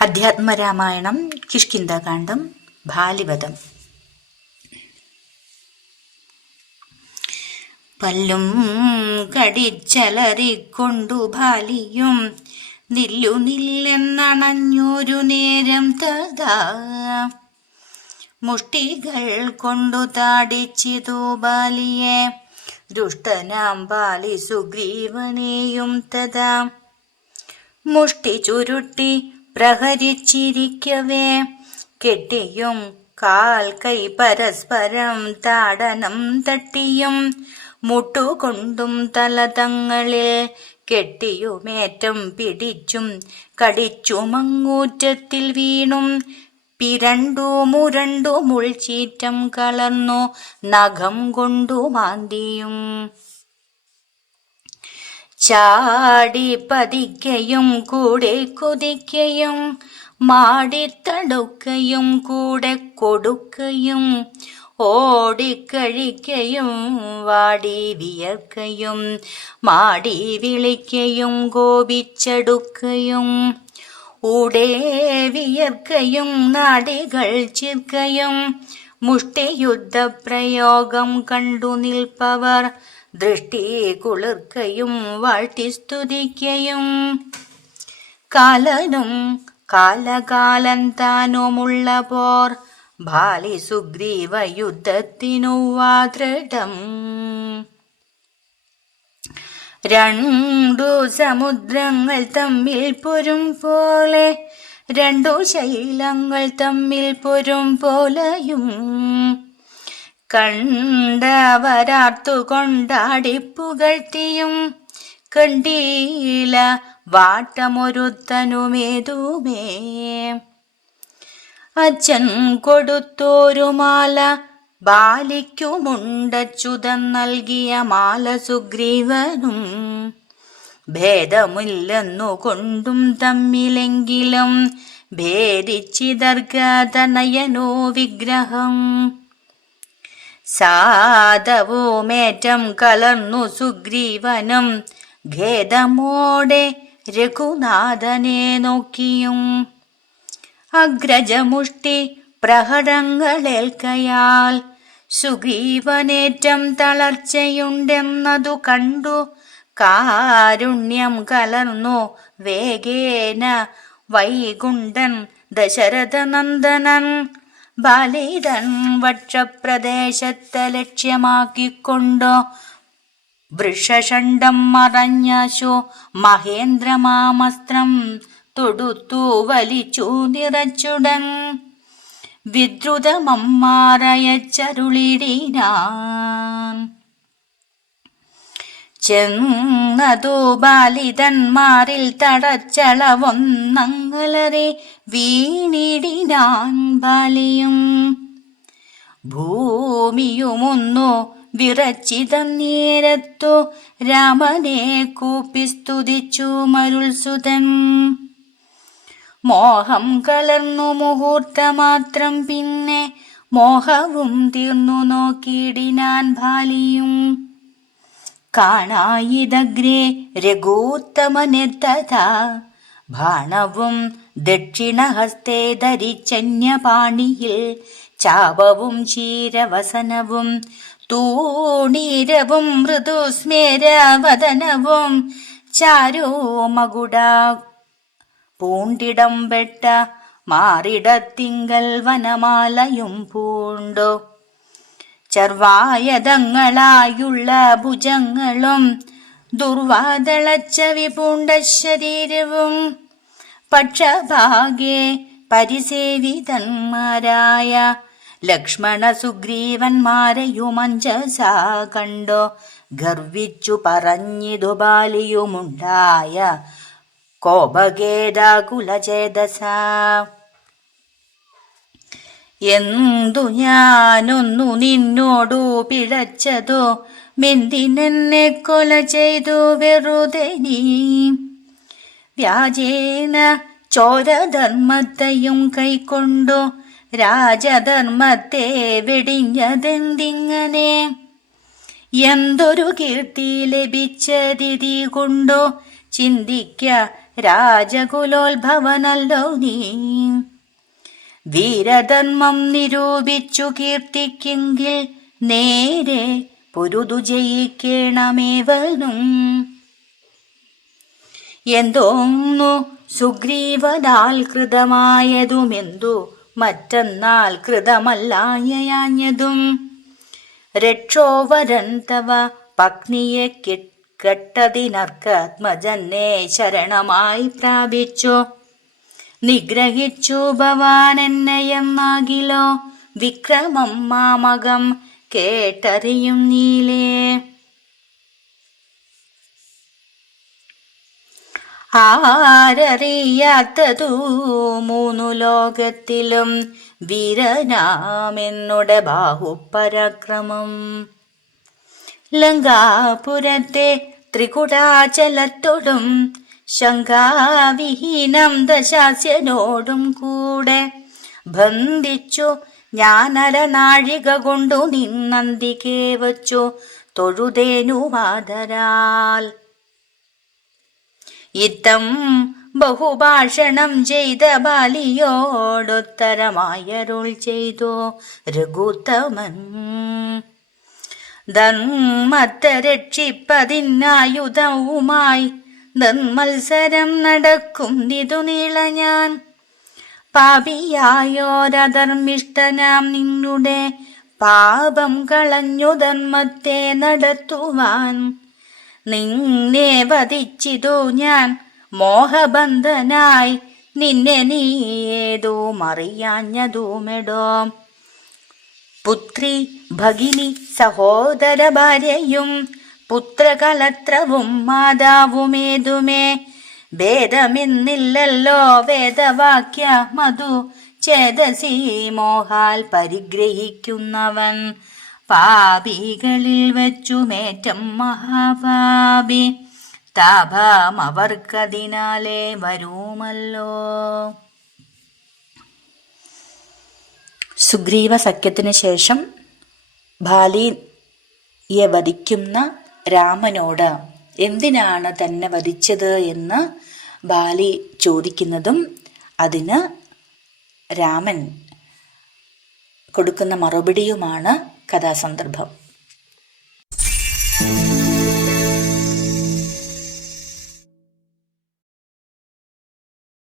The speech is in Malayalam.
അധ്യാത്മരാമായണം കിഷ്കിന്ദകാന്ഡം ബാലിവധം പല്ലും കടിച്ചലറിക്കൊണ്ടു ഭാലിയും നില്ലു നില്ലെന്നണഞ്ഞൊരു നേരം തഥാ. മുഷ്ടികൾ കൊണ്ടു താടിച്ചിതു ബാലിയെ ദുഷ്ടനാം ബാലി സുഗ്രീവനെയും തഥാ. മുഷ്ടി ചുരുട്ടി പ്രഹരിച്ചിരിക്കവേ. കെട്ടിയും കാൽ കൈ പരസ്പരം താടനം തട്ടിയും മുട്ടുകൊണ്ടും തലതങ്ങളിൽ കെട്ടിയുമേറ്റം പിടിച്ചും കടിച്ചുമങ്ങൂറ്റത്തിൽ വീണും പിരണ്ടു മുരണ്ടു മുൾച്ചീറ്റം കളർന്നു നഖം കൊണ്ടു മാന്തിയും. ചാടി പതിക്കയും കൂടെ കൊതിക്കയും മാടിത്തടുക്കയും കൂടെ കൊടുക്കയും ഓടിക്കഴിക്കയും വാടി വിയർക്കയും മാടി വിളിക്കയും കോപിച്ചടുക്കയും ഊടെ വിയർക്കയും നാടികൾ ചിർക്കയും മുഷ്ടിയുദ്ധപ്രയോഗം കണ്ടു നിൽപ്പവർ ദൃഷ്ടി കുളിർക്കയും വാഴ്ത്തി സ്തുതിക്കയും കാലനും കാലകാലം താനുമുള്ള പോർ ബാലി സുഗ്രീവ യുദ്ധത്തിനു വാദൃഢം രണ്ടു സമുദ്രങ്ങൾ തമ്മിൽ പൊരും പോലെ രണ്ടു ശൈലങ്ങൾ തമ്മിൽ പൊരും പോലെയും. കണ്ടവരാർത്തു കൊണ്ടാടി പുകഴ്ത്തിയും കണ്ടീല വാട്ടമൊരുത്തനുമേതുമേ. അച്ഛൻ കൊടുത്തോരു മാല ബാലിക്കുമുണ്ടച്ചുതൻ നൽകിയ മാല സുഗ്രീവനും. ഭേദമില്ലെന്നു കൊണ്ടും തമ്മിലെങ്കിലും ഭേദിച്ചിതർഗതനയനോ വിഗ്രഹം. സാധവുമേറ്റം കലർന്നു സുഗ്രീവനം. ഖേദമോടെ രഘുനാഥനെ നോക്കിയും. അഗ്രജമുഷ്ടി പ്രഹരങ്ങളേൽക്കയാൽ സുഗ്രീവനേറ്റം തളർച്ചയുണ്ടെന്നതു കണ്ടു. കാരുണ്യം കലർന്നു വേഗേന വൈകുണ്ഠൻ ദശരഥനന്ദനൻ. ബാലിതൻ വക്ഷപ്രദേശത്തെ ലക്ഷ്യമാക്കിക്കൊണ്ടോ വൃഷഷണ്ടം മറഞ്ഞശു. മഹേന്ദ്രമാമസ്ത്രം തൊടുത്തു വലിച്ചു നിറച്ചുടൻ. വിദ്രുതമമ്മാറയച്ചരുളിടിനാൻ. ചെന്നതു ബാലിതന്മാരിൽ തടച്ചളവൊന്നങ്ങളെ വീണിടിനാൻ ബാലിയും. ഭൂമിയുമൊന്നു വിറച്ചിത നേരത്തു രാമനെ കൂപ്പി സ്തുതിച്ചു മരുൾസുതൻ. മോഹം കലർന്നു മുഹൂർത്തമാത്രം പിന്നെ മോഹവും തീർന്നു നോക്കിയിടിനാൻ ഭാലിയും കാണായിതഗ്രേ രഘോത്തമനെ തഥാ ഭാണവും ദക്ഷിണഹസ്തേ ധരിച്ചന്യപാണിയിൽ ചാപവും ക്ഷീരവസനവും തൂണീരവും മൃദുസ്മേരവദനവും ചാരോ മകുട പൂണ്ടിടം വെട്ട മാറിടത്തിങ്കൽ വനമാലയും പൂണ്ടു ചർവായതങ്ങളായുള്ള ഭുജങ്ങളും ദുർവാതളച്ചവി പൂണ്ട ശരീരവും. പക്ഷഭാഗേ പരിസേവിതന്മാരായ ലക്ഷ്മണ സുഗ്രീവന്മാരെയുമഞ്ചസ കണ്ടോ. ഗർവിച്ചു പറഞ്ഞിതു ബാലിയുമുണ്ടായ കോപഗേദാകുലചേതസ എന്തു ഞാനൊന്നു നിന്നോടു പിഴച്ചതോ? മെന്തിനെന്നെ കൊല ചെയ്തു വെറുതെ നീ? വ്യാജേന ചോരധർമ്മത്തെയും കൈക്കൊണ്ടു? രാജധർമ്മത്തെ വെടിഞ്ഞതെന്തിങ്ങനെ? എന്തൊരു കീർത്തി ലഭിച്ചതിഥി കൊണ്ടോ? ചിന്തിക്ക രാജകുലോത്ഭവനല്ലോ നീ. വീരധർമ്മം നിരൂപിച്ചു കീർത്തിക്കെങ്കിൽ നേരെ പൊരുതു ജയിക്കണമേവനും. എന്തോന്നു സുഗ്രീവനാൽ കൃതമായതുമെന്തു മറ്റന്നാൽ കൃതമല്ലായയാഞ്ഞതും. രക്ഷോവരൻ തവ പത്നിയെ കെട്ടതിനർക്കാത്മജന്നെ ശരണമായി പ്രാപിച്ചു. നിഗ്രഹിച്ചു ഭവാൻ എന്നെയെന്നാകിലോ വിക്രമം മാമകം കേട്ടറിയും നീലേ. ആരറിയാത്തതു മൂന്നു ലോകത്തിലും വീരനാമെന്നുടെ ബാഹുപരാക്രമം. ലങ്കാപുരത്തെ ത്രികുടാചലത്തോടും ശങ്കാവിഹീനം ദശാസ്യനോടും കൂടെ ബന്ധിച്ചു ഞാനരനാഴിക കൊണ്ടു നിന്നന്തികേ വച്ചു തൊഴുതേനു മാതരാൽ ഇത്തം ബഹുഭാഷണം ചെയ്ത ബാലിയോടുത്തരമായരുൾ ചെയ്തു രഘുത്തമൻ. ധന്മത്തെ രക്ഷിപ്പതിനായുധവുമായി ധന്മത്സരം ഇതു നീള ഞാൻ. പാപിയായോരധർമ്മിഷ്ടനാം നിന്നുടെ പാപം കളഞ്ഞു ധർമ്മത്തെ നടത്തുവാൻ. നിന്നെ വധിച്ചിതു ഞാൻ മോഹബന്ധനായി. നിന്നെ നീ മറിയാഞ്ഞതുമെടോ പുത്രി ഭഗിനി സഹോദര ഭാര്യയും പുത്രകളത്രവും മാതാവുമേതുമേ. ഭേദമെന്നില്ലല്ലോ വേദവാക്യ മധു ചേതസി മോഹാൽ പരിഗ്രഹിക്കുന്നവൻ. പാപികളിൽ വച്ചുമേറ്റം മഹാപാപി. താപം അവർക്കതിനാലേ വരുമല്ലോ. സുഗ്രീവ സഖ്യത്തിന് ശേഷം ബാലിയെ വധിക്കുന്ന രാമനോട് എന്തിനാണ് തന്നെ വധിച്ചത് എന്ന് ബാലി ചോദിക്കുന്നതും അതിന് രാമൻ കൊടുക്കുന്ന മറുപടിയുമാണ് കഥാസന്ദർഭം.